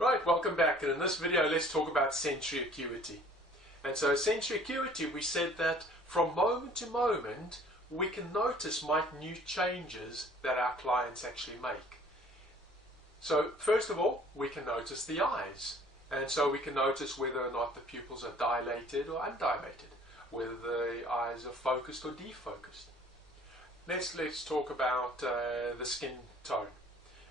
Right, welcome back, and in this video let's talk about sensory acuity. And so sensory acuity, we said that from moment to moment we can notice minute changes that our clients actually make. So first of all, we can notice the eyes, and so we can notice whether or not the pupils are dilated or undilated, whether the eyes are focused or defocused. Let's talk about the skin tone.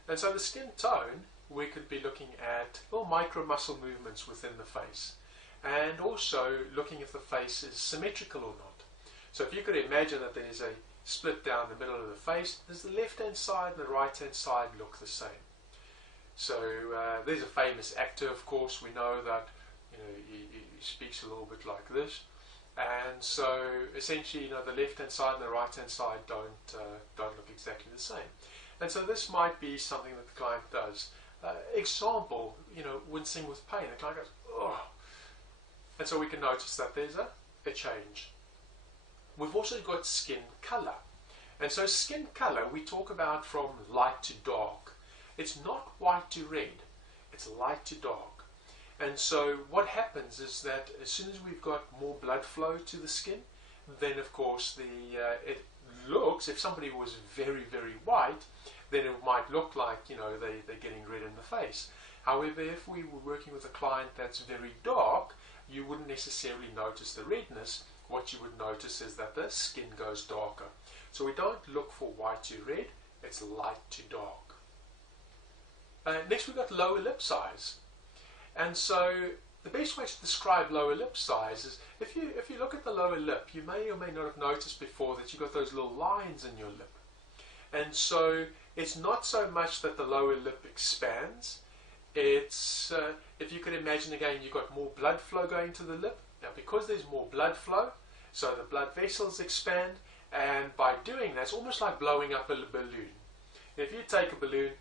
And so the skin tone, we could be looking at little micro muscle movements within the face, and also looking if the face is symmetrical or not. So if you could imagine that there's a split down the middle of the face, does the left hand side and the right hand side look the same? So there's a famous actor, of course. We know that he speaks a little bit like this, and so essentially the left hand side and the right hand side don't look exactly the same. And so this might be something that the client does. Example, wincing with pain. The client goes, oh. And so we can notice that there's a change. We've also got skin color. And so skin color we talk about from light to dark. It's not white to red, it's light to dark. And so what happens is that as soon as we've got more blood flow to the skin, then of course it looks, if somebody was very, very white, then it might look like they're getting red in the face. However, if we were working with a client that's very dark, you wouldn't necessarily notice the redness. What you would notice is that the skin goes darker. So we don't look for white to red, it's light to dark. Next we've got lower lip size. And so the best way to describe lower lip size is if you look at the lower lip, you may or may not have noticed before that you've got those little lines in your lip. And so it's not so much that the lower lip expands, it's, if you could imagine again, you've got more blood flow going to the lip. Now because there's more blood flow, so the blood vessels expand, and by doing that, it's almost like blowing up a balloon. If you take a balloon,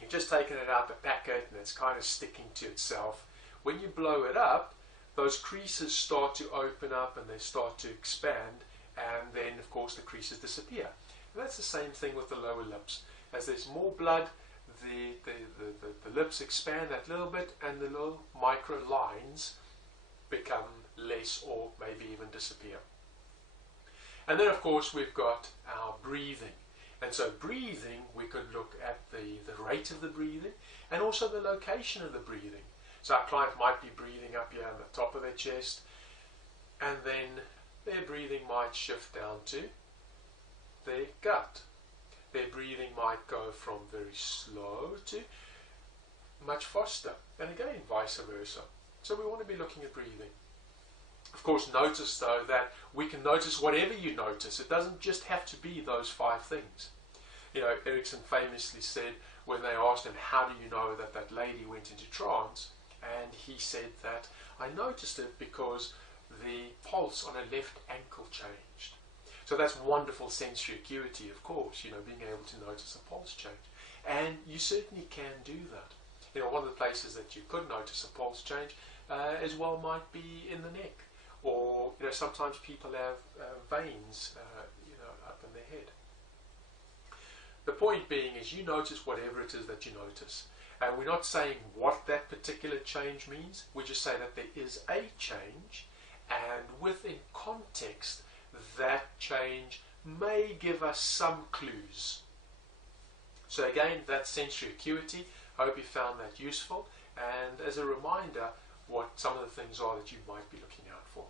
you've just taken it out the packet and it's kind of sticking to itself. When you blow it up, those creases start to open up and they start to expand, and then of course the creases disappear. And that's the same thing with the lower lips. As there's more blood, the lips expand that little bit, and the little micro lines become less or maybe even disappear. And then of course we've got our breathing. And so breathing, we could look at the rate of the breathing and also the location of the breathing. So our client might be breathing up here on the top of their chest, and then their breathing might shift down to their gut. Their breathing might go from very slow to much faster, and again vice versa. So we want to be looking at breathing. Of course, notice though that we can notice whatever you notice. It doesn't just have to be those 5 things. Erickson famously said when they asked him, how do you know that that lady went into trance? And he said that I noticed it because the pulse on her left ankle changed. So that's wonderful sensory acuity, of course, being able to notice a pulse change. And you certainly can do that. One of the places that you could notice a pulse change as well might be in the neck. Or sometimes people have veins up in their head. The point being is you notice whatever it is that you notice. And we're not saying what that particular change means. We just say that there is a change, and within context that change may give us some clues. So again, that's sensory acuity. I hope you found that useful, and as a reminder what some of the things are that you might be looking out for.